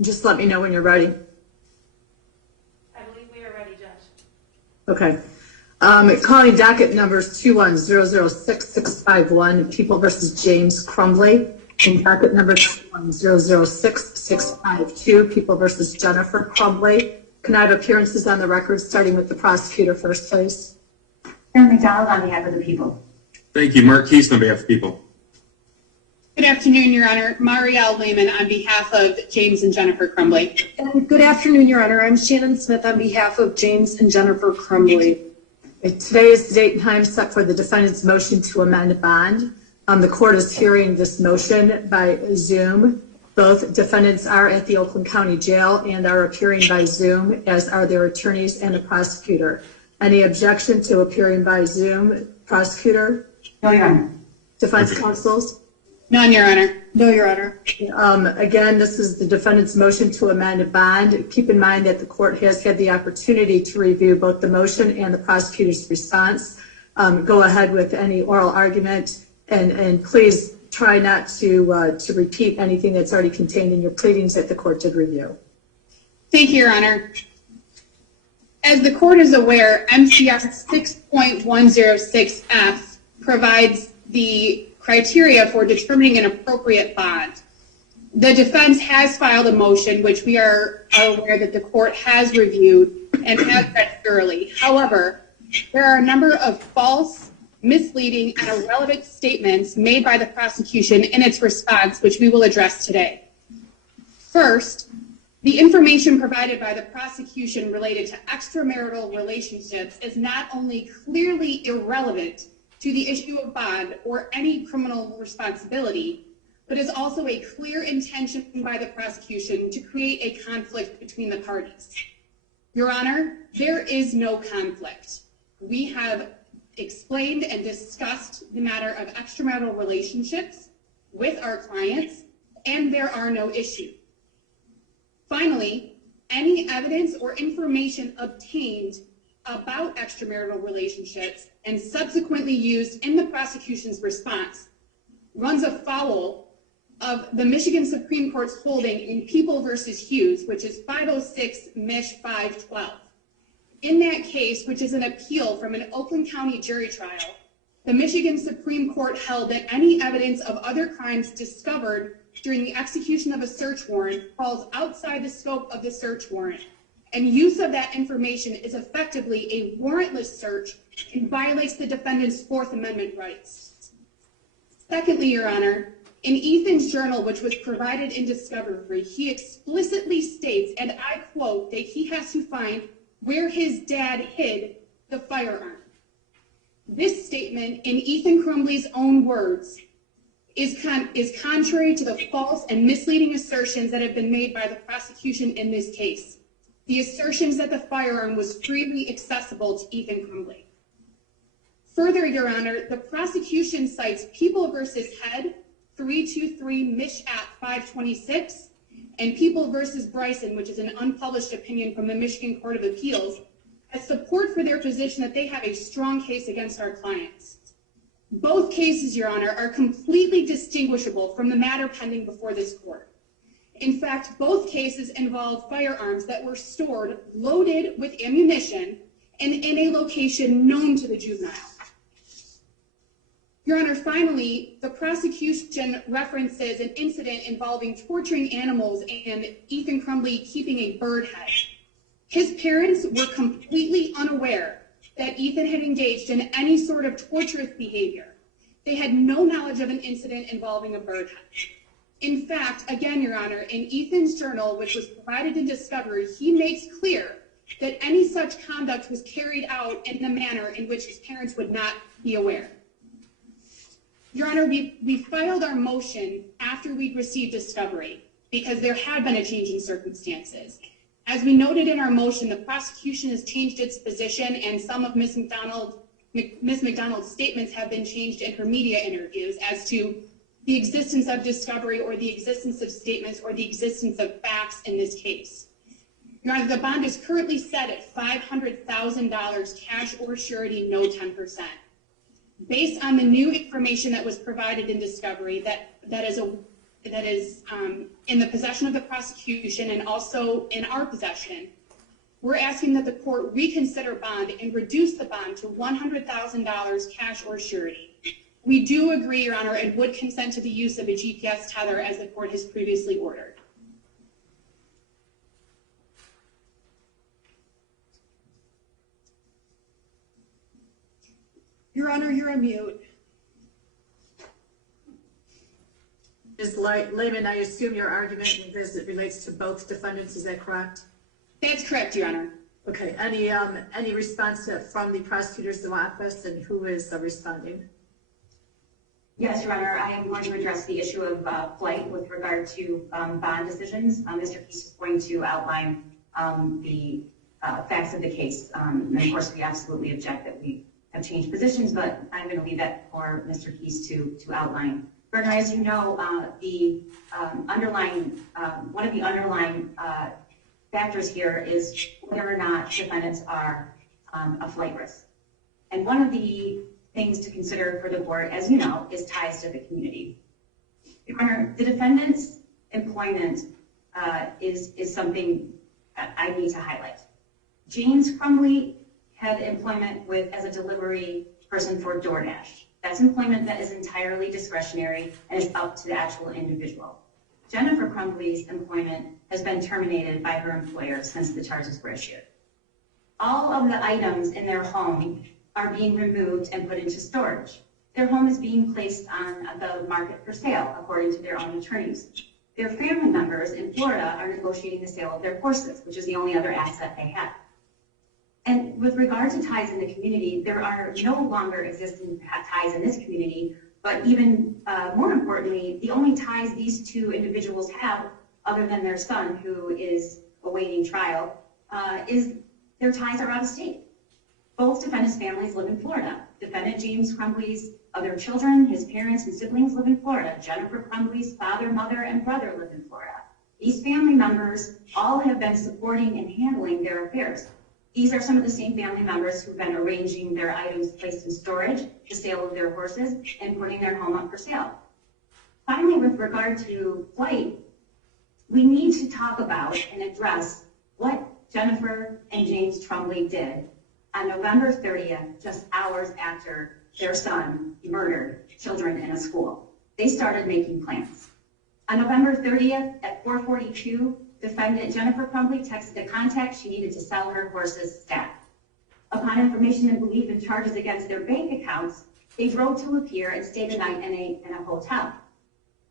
Just let me know when you're ready. I believe we are ready, Judge. Okay. Calling docket numbers 21006-651, People versus James Crumbley, and docket number 21006-652, People versus Jennifer Crumbley. Can I have appearances on the record, starting with the prosecutor first, please? Karen McDonald on behalf of the people. Thank you. Mark Keast on behalf of the people. Good afternoon, Your Honor. Marielle Lehman on behalf of James and Jennifer Crumbley. And good afternoon, Your Honor. I'm Shannon Smith on behalf of James and Jennifer Crumbley. Today is the date and time set for the defendant's motion to amend the bond. The court is hearing this motion by Zoom. Both defendants are at the Oakland County Jail and are appearing by Zoom, as are their attorneys and the prosecutor. Any objection to appearing by Zoom, prosecutor? No, Your Honor. Defense counsels? None, Your Honor. No, Your Honor. Again, this is the defendant's motion to amend a bond. Keep in mind that the court has had the opportunity to review both the motion and the prosecutor's response. Go ahead with any oral argument, and please try not to repeat anything that's already contained in your pleadings that the court did review. Thank you, Your Honor. As the court is aware, MCF 6.106F provides the criteria for determining an appropriate bond. The defense has filed a motion, which we are aware that the court has reviewed and has read thoroughly. However, there are a number of false, misleading, and irrelevant statements made by the prosecution in its response, which we will address today. First, the information provided by the prosecution related to extramarital relationships is not only clearly irrelevant to the issue of bond or any criminal responsibility, but is also a clear intention by the prosecution to create a conflict between the parties. Your Honor, there is no conflict. We have explained and discussed the matter of extramarital relationships with our clients, and there are no issues. Finally, any evidence or information obtained about extramarital relationships and subsequently used in the prosecution's response runs afoul of the Michigan Supreme Court's holding in People versus Hughes, which is 506 Mich 512. In that case, which is an appeal from an Oakland County jury trial, the Michigan Supreme Court held that any evidence of other crimes discovered during the execution of a search warrant falls outside the scope of the search warrant, and use of that information is effectively a warrantless search and violates the defendant's Fourth Amendment rights. Secondly, Your Honor, in Ethan's journal, which was provided in discovery, he explicitly states, and I quote, that he has to find where his dad hid the firearm. This statement, in ethancrumbley's own words, is contrary to the false and misleading assertions that have been made by the prosecution in this case. The assertions that the firearm was freely accessible to ethancrumbley. Further, Your Honor, the prosecution cites People versus Head 323 Mich at 526 and People versus Bryson, which is an unpublished opinion from the Michigan Court of Appeals, as support for their position that they have a strong case against our clients. Both cases, Your Honor, are completely distinguishable from the matter pending before this court. In fact, both cases involve firearms that were stored loaded with ammunition and in a location known to the juvenile. Your Honor, finally, the prosecution references an incident involving torturing animals and ethancrumbley keeping a bird head. His parents were completely unaware that Ethan had engaged in any sort of torturous behavior. They had no knowledge of an incident involving a bird head. In fact, again, Your Honor, in Ethan's journal, which was provided in discovery, he makes clear that any such conduct was carried out in a manner in which his parents would not be aware. Your Honor, we filed our motion after we'd received discovery because there had been a change in circumstances. As we noted in our motion, the prosecution has changed its position, and some of Ms. McDonald's statements have been changed in her media interviews as to the existence of discovery or the existence of statements or the existence of facts in this case. Your Honor, the bond is currently set at $500,000 cash or surety, no 10%. Based on the new information that was provided in discovery, that that is in the possession of the prosecution and also in our possession, we're asking that the court reconsider bond and reduce the bond to $100,000 cash or surety. We do agree, Your Honor, and would consent to the use of a GPS tether as the court has previously ordered. Your Honor, you're on mute. Ms. Lehman, I assume your argument as it relates to both defendants, is that correct? That's correct, Your Honor. Okay, any response from the prosecutor's office, and who is responding? Yes, Your Honor, I am going to address the issue of flight with regard to bond decisions. Mr. Keese is going to outline the facts of the case. And of course, we absolutely object that we have changed positions, but I'm going to leave that for Mr. Keese to outline. Bernard, as you know, one of the underlying factors here is whether or not defendants are a flight risk. And one of the things to consider for the board, as you know, is ties to the community. Your Honor, the defendant's employment is something that I need to highlight. James Crumbley had employment as a delivery person for DoorDash. That's employment that is entirely discretionary and is up to the actual individual. Jennifer Crumbley's employment has been terminated by her employer since the charges were issued. All of the items in their home are being removed and put into storage. Their home is being placed on the market for sale, according to their own attorneys. Their family members in Florida are negotiating the sale of their horses, which is the only other asset they have. And with regard to ties in the community, there are no longer existing ties in this community, but even more importantly, the only ties these two individuals have, other than their son, who is awaiting trial, is their ties are out of state. Both defendants' families live in Florida. Defendant James Crumbley's other children, his parents and siblings live in Florida. Jennifer Crumbley's father, mother, and brother live in Florida. These family members all have been supporting and handling their affairs. These are some of the same family members who've been arranging their items placed in storage, the sale of their horses, and putting their home up for sale. Finally, with regard to flight, we need to talk about and address what Jennifer and James Crumbley did on November 30th, just hours after their son murdered children in a school. They started making plans. On November 30th at 4:42, defendant Jennifer Crumbley texted a contact she needed to sell her horses stat. Upon information and belief in charges against their bank accounts, they drove to a pier and stayed the night in a hotel.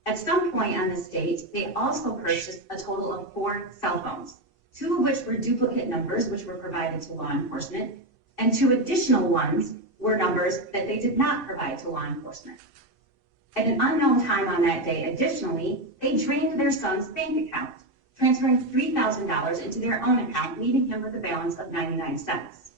At some point on this date, they also purchased a total of 4 cell phones, 2 of which were duplicate numbers which were provided to law enforcement, and 2 additional ones were numbers that they did not provide to law enforcement. At an unknown time on that day, additionally, they drained their son's bank account, transferring $3,000 into their own account, leaving him with a balance of 99 cents.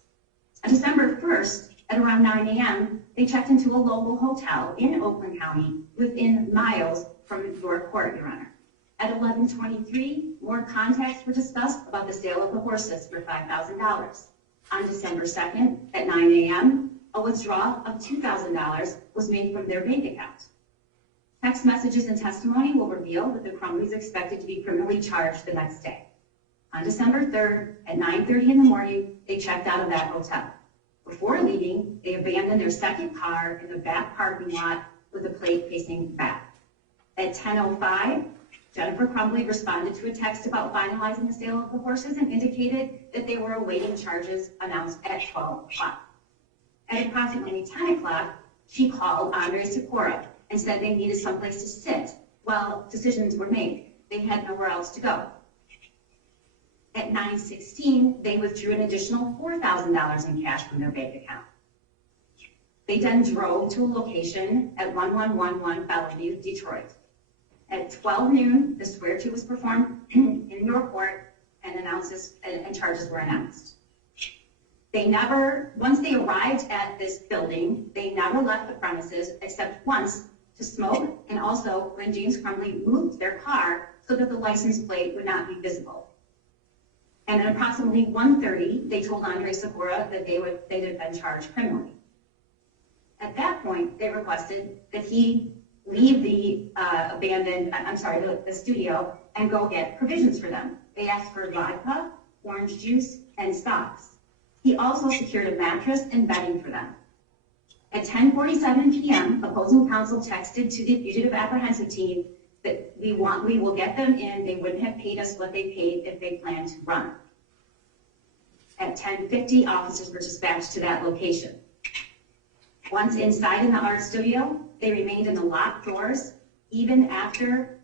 On December 1st, at around 9 a.m., they checked into a local hotel in Oakland County within miles from your court, Your Honor. At 11:23, more contacts were discussed about the sale of the horses for $5,000. On December 2nd, at 9 a.m., a withdrawal of $2,000 was made from their bank account. Text messages and testimony will reveal that the Crumbleys expected to be criminally charged the next day. On December 3rd, at 9:30 in the morning, they checked out of that hotel. Before leaving, they abandoned their second car in the back parking lot with a plate facing back. At 10:05, Jennifer Crumbley responded to a text about finalizing the sale of the horses and indicated that they were awaiting charges announced at 12 o'clock. At approximately 10 o'clock, she called Andre Sikora and said they needed someplace to sit while decisions were made. They had nowhere else to go. At 9:16, they withdrew an additional $4,000 in cash from their bank account. They then drove to a location at 1111 Bellevue, Detroit. At 12 noon, the swear to was performed in your court and charges were announced. Once they arrived at this building, they never left the premises except once to smoke, and also when James Crumbley moved their car so that the license plate would not be visible. And at approximately 1:30, they told Andre Sikora that they had been charged criminally. At that point, they requested that he leave the the studio and go get provisions for them. They asked for vodka, orange juice, and socks. He also secured a mattress and bedding for them. At 10:47 p.m., opposing counsel texted to the fugitive apprehensive team that we will get them in. They wouldn't have paid us what they paid if they planned to run. At 10:50, officers were dispatched to that location. Once inside in the art studio, they remained in the locked doors even after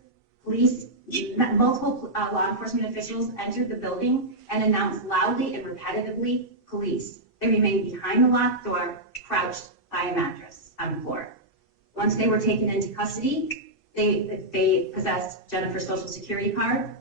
multiple law enforcement officials entered the building and announced loudly and repetitively, police. They remained behind the locked door, crouched by a mattress on the floor. Once they were taken into custody, they possessed Jennifer's social security card,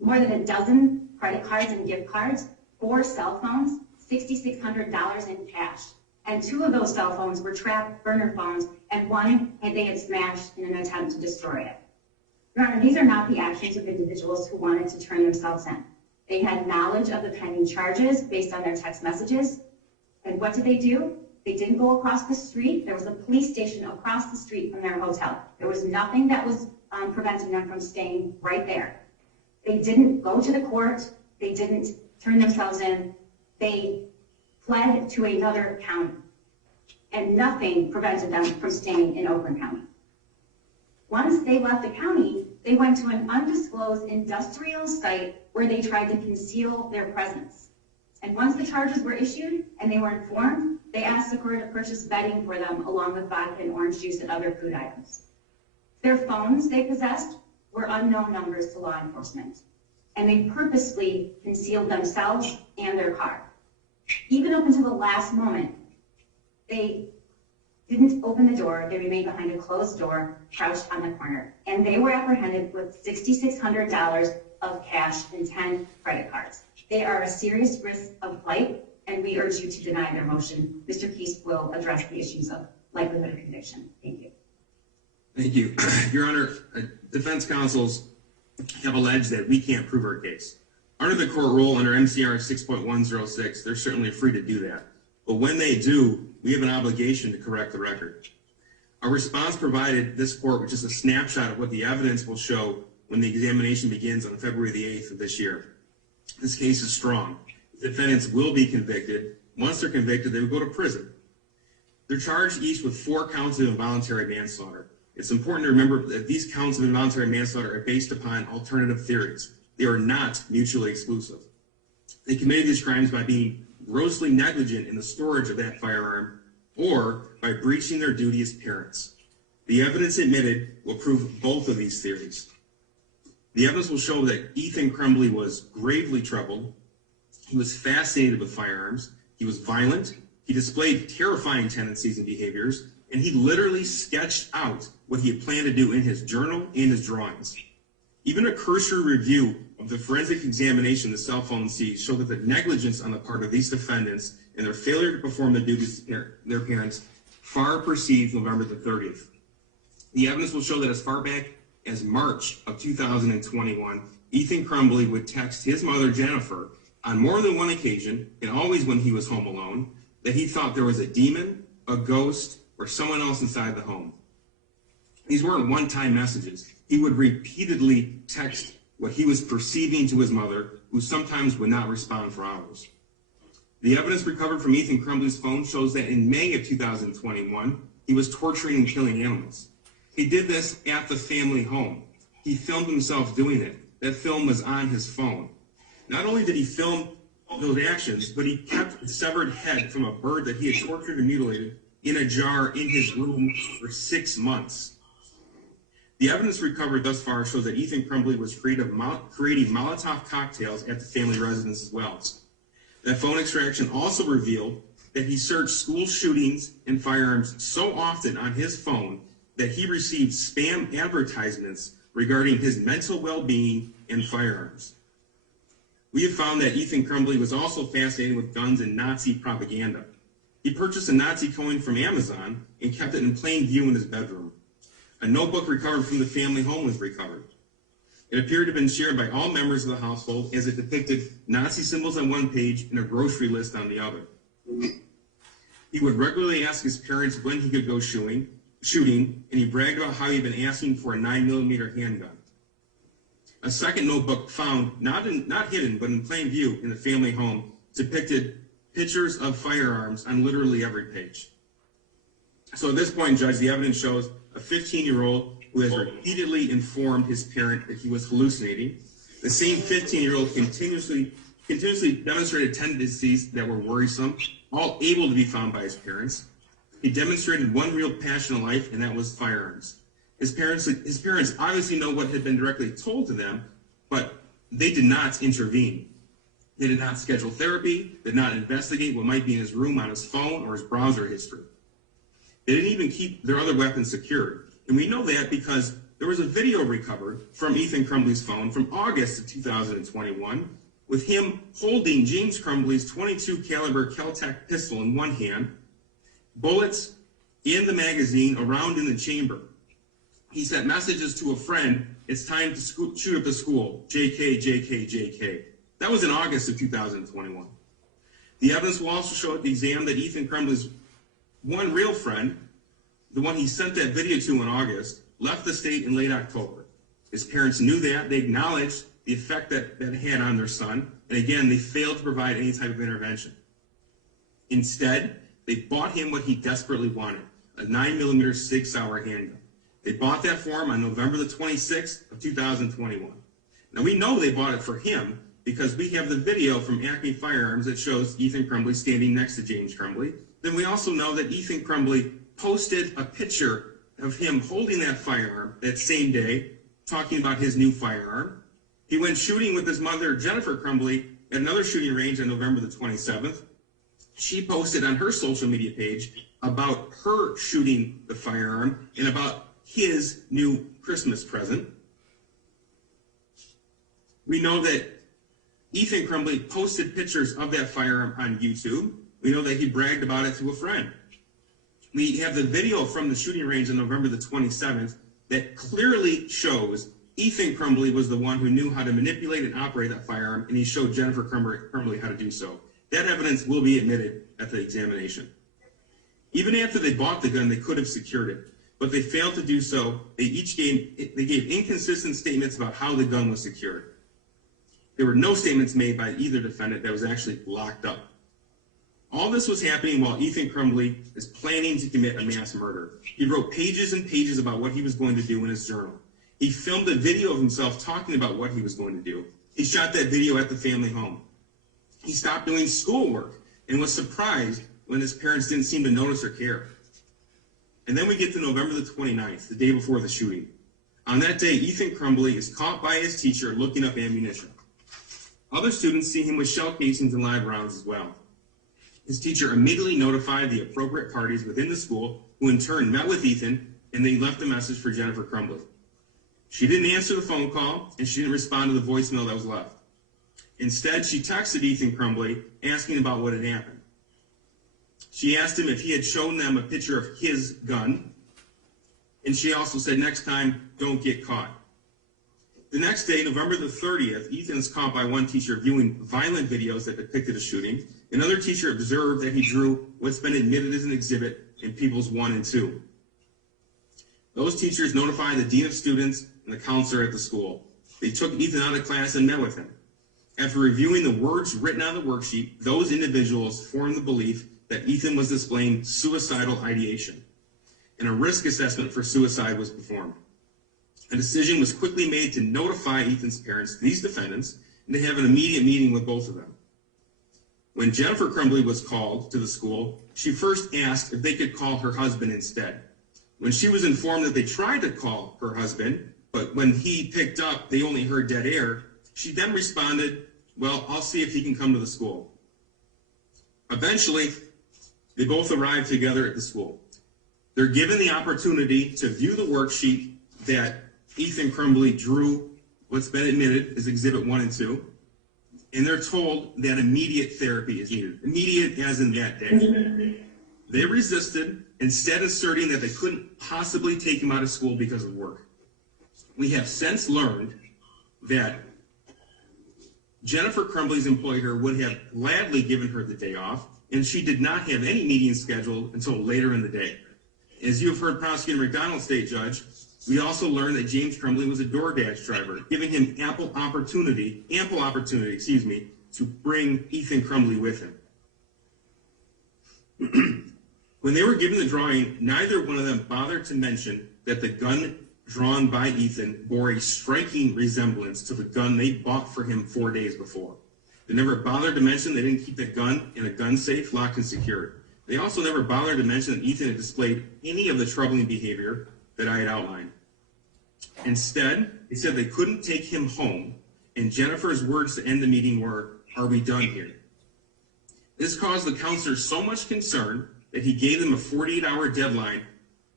more than a dozen credit cards and gift cards, 4 cell phones, $6,600 in cash. And 2 of those cell phones were trapped burner phones, and one they had smashed in an attempt to destroy it. Your Honor, these are not the actions of individuals who wanted to turn themselves in. They had knowledge of the pending charges based on their text messages. And what did they do? They didn't go across the street. There was a police station across the street from their hotel. There was nothing that was preventing them from staying right there. They didn't go to the court. They didn't turn themselves in. They fled to another county. And nothing prevented them from staying in Oakland County. Once they left the county, they went to an undisclosed industrial site where they tried to conceal their presence. And once the charges were issued and they were informed, they asked the court to purchase bedding for them along with vodka and orange juice and other food items. Their phones they possessed were unknown numbers to law enforcement, and they purposely concealed themselves and their car. Even up until the last moment, they didn't open the door. They remained behind a closed door, crouched on the corner, and they were apprehended with $6,600 of cash and 10 credit cards. They are a serious risk of flight, and we urge you to deny their motion. Mr. Keese will address the issues of likelihood of conviction. Thank you. Thank you. Your Honor, defense counsels have alleged that we can't prove our case. Under the court rule, under MCR 6.106, they're certainly free to do that. But when they do, we have an obligation to correct the record. Our response provided this court with just a snapshot of what the evidence will show when the examination begins on February the 8th of this year. This case is strong. Defendants will be convicted. Once they're convicted, they will go to prison. They're charged each with 4 counts of involuntary manslaughter. It's important to remember that these counts of involuntary manslaughter are based upon alternative theories. They are not mutually exclusive. They committed these crimes by being grossly negligent in the storage of that firearm or by breaching their duty as parents. The evidence admitted will prove both of these theories. The evidence will show that Ethan Crumbley was gravely troubled. He was fascinated with firearms. He was violent. He displayed terrifying tendencies and behaviors, and he literally sketched out what he had planned to do in his journal and his drawings. Even a cursory review of the forensic examination the cell phone seized showed that the negligence on the part of these defendants and their failure to perform the duties of their parents far precedes November the 30th. The evidence will show that as far back as March of 2021, Ethan Crumbley would text his mother, Jennifer, on more than one occasion, and always when he was home alone, that he thought there was a demon, a ghost, or someone else inside the home. These weren't one-time messages. He would repeatedly text what he was perceiving to his mother, who sometimes would not respond for hours. The evidence recovered from Ethan Crumbley's phone shows that in May of 2021, he was torturing and killing animals. He did this at the family home. He filmed himself doing it. That film was on his phone. Not only did he film those actions, but he kept the severed head from a bird that he had tortured and mutilated in a jar in his room for 6 months. The evidence recovered thus far shows that Ethan Crumbley was creating Molotov cocktails at the family residence as well. That phone extraction also revealed that he searched school shootings and firearms so often on his phone that he received spam advertisements regarding his mental well-being and firearms. We have found that Ethan Crumbley was also fascinated with guns and Nazi propaganda. He purchased a Nazi coin from Amazon and kept it in plain view in his bedroom. A notebook recovered from the family home was recovered. It appeared to have been shared by all members of the household as it depicted Nazi symbols on one page and a grocery list on the other. He would regularly ask his parents when he could go shooting, and he bragged about how he'd been asking for a 9mm handgun. A second notebook found, not hidden, but in plain view in the family home, depicted pictures of firearms on literally every page. So at this point, Judge, the evidence shows a 15-year-old who has repeatedly informed his parent that he was hallucinating. The same 15-year-old continuously demonstrated tendencies that were worrisome, all able to be found by his parents. He demonstrated one real passion in life, and that was firearms. His parents obviously know what had been directly told to them, but they did not intervene. They did not schedule therapy, did not investigate what might be in his room on his phone or his browser history. They didn't even keep their other weapons secured. And we know that because there was a video recovered from Ethan Crumbley's phone from August of 2021 with him holding James Crumbley's .22 caliber Kel-Tec pistol in one hand, bullets in the magazine around in the chamber. He sent messages to a friend, "It's time to shoot up the school, JK, JK, JK. That was in August of 2021. The evidence will also show at the exam that Ethan Crumbley's one real friend, the one he sent that video to in August, left the state in late October. His parents knew that. They acknowledged the effect that it had on their son. And again, they failed to provide any type of intervention. Instead, they bought him what he desperately wanted, a 9mm Sig Sauer handgun. They bought that for him on November the 26th of 2021. Now we know they bought it for him because we have the video from Acme Firearms that shows Ethan Crumbley standing next to James Crumbley. Then we also know that Ethan Crumbley posted a picture of him holding that firearm that same day, talking about his new firearm. He went shooting with his mother, Jennifer Crumbley, at another shooting range on November the 27th. She posted on her social media page about her shooting the firearm and about his new Christmas present. We know that Ethan Crumbley posted pictures of that firearm on YouTube. We know that he bragged about it to a friend. We have the video from the shooting range on November the 27th that clearly shows Ethan Crumbley was the one who knew how to manipulate and operate that firearm, and he showed Jennifer Crumbley how to do so. That evidence will be admitted at the examination. Even after they bought the gun, they could have secured it, but they failed to do so. They gave inconsistent statements about how the gun was secured. There were no statements made by either defendant that was actually locked up. All this was happening while Ethan Crumbley is planning to commit a mass murder. He wrote pages and pages about what he was going to do in his journal. He filmed a video of himself talking about what he was going to do. He shot that video at the family home. He stopped doing schoolwork and was surprised when his parents didn't seem to notice or care. And then we get to November the 29th, the day before the shooting. On that day, Ethan Crumbley is caught by his teacher looking up ammunition. Other students see him with shell casings and live rounds as well. His teacher immediately notified the appropriate parties within the school, who in turn met with Ethan, and they left a message for Jennifer Crumbley. She didn't answer the phone call, and she didn't respond to the voicemail that was left. Instead, she texted Ethan Crumbley asking about what had happened. She asked him if he had shown them a picture of his gun, and she also said, "Next time, don't get caught." The next day, November the 30th, Ethan is caught by one teacher viewing violent videos that depicted a shooting. Another teacher observed that he drew what's been admitted as an exhibit in Peoples 1 and 2. Those teachers notified the dean of students and the counselor at the school. They took Ethan out of class and met with him. After reviewing the words written on the worksheet, those individuals formed the belief that Ethan was displaying suicidal ideation, and a risk assessment for suicide was performed. A decision was quickly made to notify Ethan's parents, these defendants, and to have an immediate meeting with both of them. When Jennifer Crumbley was called to the school, she first asked if they could call her husband instead. When she was informed that they tried to call her husband, but when he picked up, they only heard dead air, she then responded, "Well, I'll see if he can come to the school." Eventually, they both arrived together at the school. They're given the opportunity to view the worksheet that Ethan Crumbley drew, what's been admitted as Exhibit 1 and 2, and they're told that immediate therapy is needed. Immediate as in that day. They resisted, instead asserting that they couldn't possibly take him out of school because of work. We have since learned that Jennifer Crumbley's employer would have gladly given her the day off, and she did not have any meetings scheduled until later in the day. As you have heard Prosecutor McDonald state, Judge, we also learned that James Crumbley was a DoorDash driver, giving him ample opportunity, to bring Ethan Crumbley with him. When they were given the drawing, neither one of them bothered to mention that the gun drawn by Ethan bore a striking resemblance to the gun they bought for him 4 days before. They never bothered to mention they didn't keep the gun in a gun safe, locked and secured. They also never bothered to mention that Ethan had displayed any of the troubling behavior that I had outlined. Instead, they said they couldn't take him home, and Jennifer's words to end the meeting were, "Are we done here?" This caused the counselor so much concern that he gave them a 48-hour deadline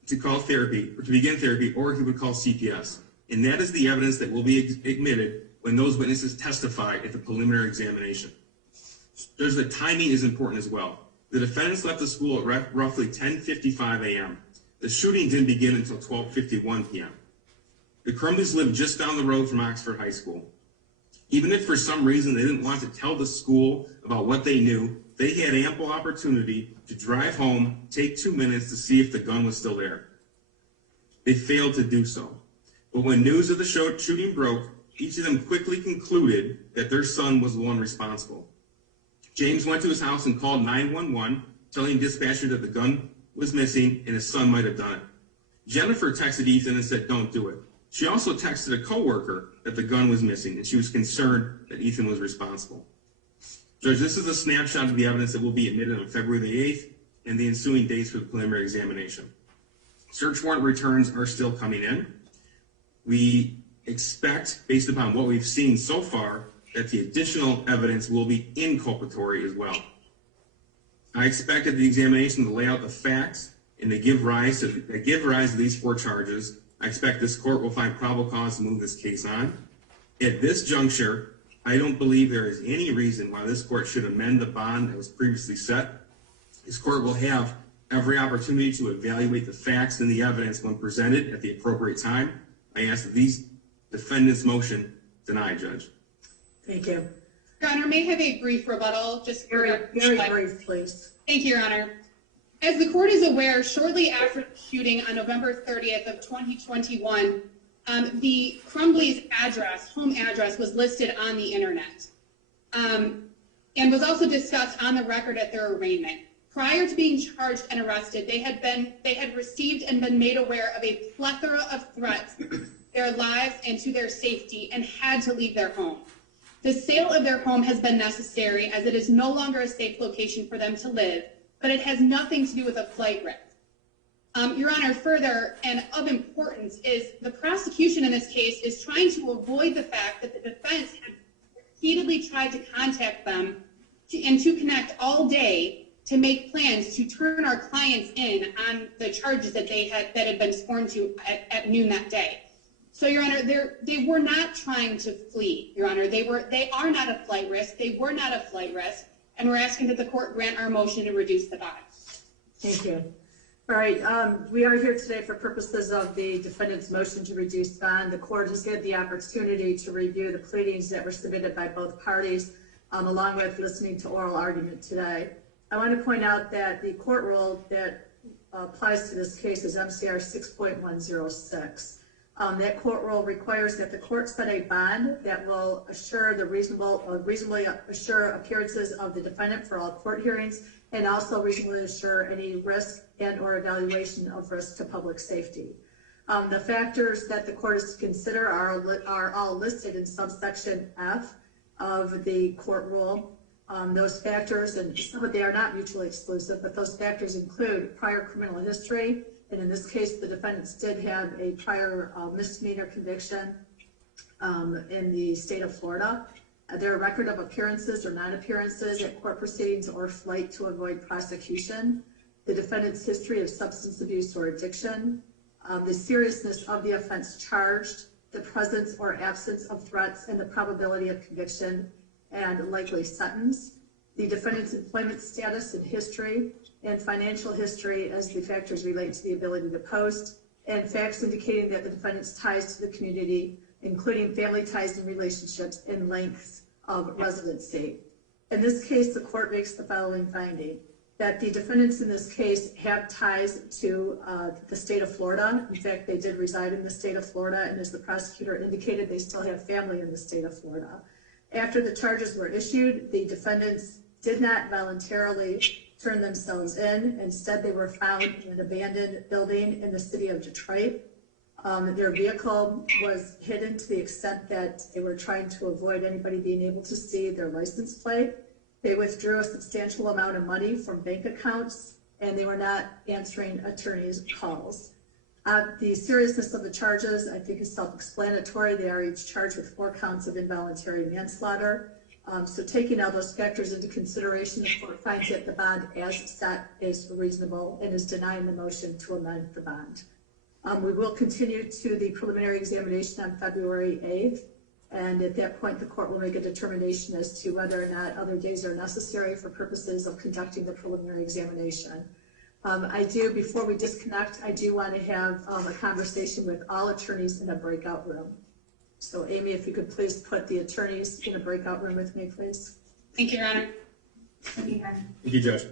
to call therapy, or to begin therapy, or he would call CPS. And that is the evidence that will be admitted when those witnesses testify at the preliminary examination. Judge, the timing is important as well. The defendants left the school at roughly 10:55 a.m. The shooting didn't begin until 12:51 p.m. The Crumbleys lived just down the road from Oxford High School. Even if for some reason they didn't want to tell the school about what they knew, they had ample opportunity to drive home, take 2 minutes to see if the gun was still there. They failed to do so. But when news of the shooting broke, each of them quickly concluded that their son was the one responsible. James went to his house and called 911, telling dispatcher that the gun was missing and his son might have done it. Jennifer texted Ethan and said, "Don't do it." She also texted a coworker that the gun was missing, and she was concerned that Ethan was responsible. Judge, this is a snapshot of the evidence that will be admitted on February the 8th and the ensuing dates for the preliminary examination. Search warrant returns are still coming in. We expect, based upon what we've seen so far, that the additional evidence will be inculpatory as well. I expect at the examination to lay out the facts and to give rise to these 4 charges. I expect this court will find probable cause to move this case on. At this juncture, I don't believe there is any reason why this court should amend the bond that was previously set. This court will have every opportunity to evaluate the facts and the evidence when presented at the appropriate time. I ask that these defendants' motion denied, Judge. Thank you. Your Honor, may I have a brief rebuttal? Just Very brief, please. Thank you, Your Honor. As the court is aware, shortly after the shooting on November 30th of 2021, the Crumbley's home address was listed on the internet, and was also discussed on the record at their arraignment. Prior to being charged and arrested, they had received and been made aware of a plethora of threats to their lives and to their safety, and had to leave their home. The sale of their home has been necessary, as it is no longer a safe location for them to live, but it has nothing to do with a flight risk. Your Honor, further, and of importance, is the prosecution in this case is trying to avoid the fact that the defense had repeatedly tried to contact them and to connect all day to make plans to turn our clients in on the charges that had been sworn to at noon that day. So, Your Honor, they were not trying to flee, Your Honor. They are not a flight risk. They were not a flight risk, and we're asking that the court grant our motion to reduce the bond. Thank you. All right, we are here today for purposes of the defendant's motion to reduce bond. The court has had the opportunity to review the pleadings that were submitted by both parties, along with listening to oral argument today. I want to point out that the court rule that applies to this case is MCR 6.106. That court rule requires that the court set a bond that will assure the reasonably assure appearances of the defendant for all court hearings, and also reasonably assure any risk and or evaluation of risk to public safety. The factors that the court is to consider are all listed in subsection F of the court rule. Those factors, and they are not mutually exclusive, but those factors include prior criminal history, and in this case, the defendants did have a prior misdemeanor conviction in the state of Florida. Their record of appearances or non-appearances at court proceedings or flight to avoid prosecution, the defendant's history of substance abuse or addiction, the seriousness of the offense charged, the presence or absence of threats, and the probability of conviction and likely sentence, the defendant's employment status and history, and financial history as the factors relate to the ability to post, and facts indicating that the defendant's ties to the community, including family ties and relationships, and lengths of residency. In this case, the court makes the following finding. that the defendants in this case have ties to the state of Florida. In fact, they did reside in the state of Florida, and as the prosecutor indicated, they still have family in the state of Florida. After the charges were issued, the defendants did not voluntarily turn themselves in. Instead, they were found in an abandoned building in the city of Detroit. Their vehicle was hidden to the extent that they were trying to avoid anybody being able to see their license plate. They withdrew a substantial amount of money from bank accounts, and they were not answering attorneys' calls. The seriousness of the charges, I think, is self-explanatory. They are each charged with 4 counts of involuntary manslaughter. So taking all those factors into consideration, the court finds that the bond as set is reasonable and is denying the motion to amend the bond. We will continue to the preliminary examination on February 8th. And at that point, the court will make a determination as to whether or not other days are necessary for purposes of conducting the preliminary examination. Before we disconnect, I do want to have a conversation with all attorneys in a breakout room. So Amy, if you could please put the attorneys in a breakout room with me, please. Thank you, Your Honor. Thank you, Your Honor. Thank you, Judge.